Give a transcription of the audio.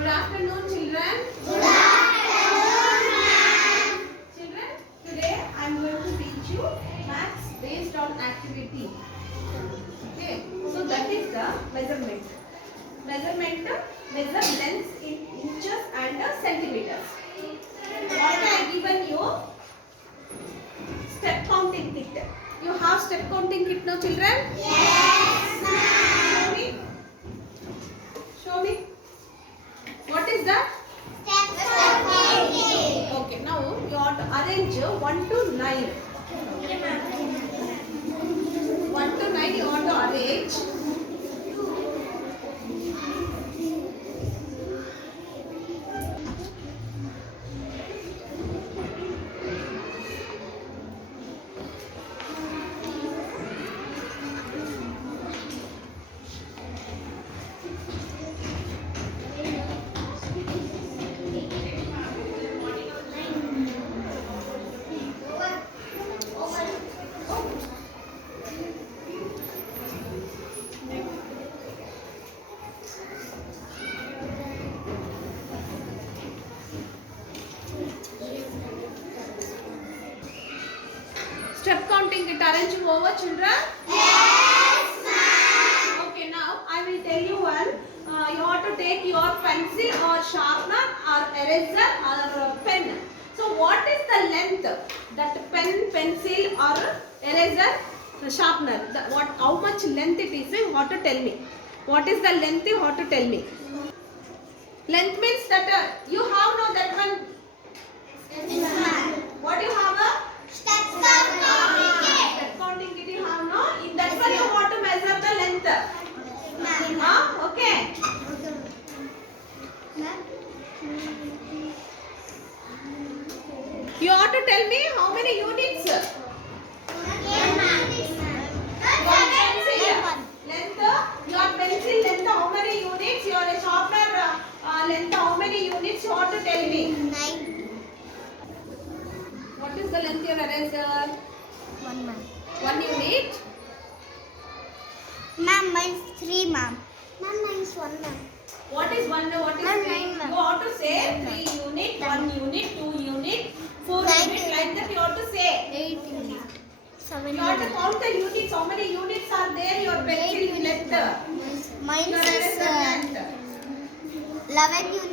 Good afternoon, children. Good afternoon, ma'am. Children, today I am going to teach you maths based on activity. Okay, so that is the measurement. Measure length in inches and centimeters. What I have given you? Step counting kit. You have step counting kit now, children? Yes, ma'am. Show me. What is that? Step counting. Okay, now you have to arrange 1 to 9. 1 to 9 you want to arrange. Step counting it arrange over, children? Yes, ma'am. Okay, now I will tell you one. You have to take your pencil or sharpener or eraser or pen. So what is the length that pen, pencil or eraser, sharpener? How much length it is? You have to tell me. What is the length? You have to tell me. Length means that you have no that one. What you have a? Step counting kit you have no? In that one you want to measure the length. Okay. You ought to tell me how many units? Length, your pencil length how many units? Your sharpener length how many units? You ought to tell me. 9. What is the length your eraser? 1, ma'am. 1 unit. Ma'am, mine's 3, ma'am. Ma'am, mine's 1, ma'am. What is 1? What is Ma'am, 3? 9, ma'am. You ought to say 3 unit, 1 unit, 2 unit, 4 9 unit, like that you ought to say. 8 unit. 7 You ought to unit. count the units. How many units are there? Your pencil length. Mine Your is eraser length. 11 unit.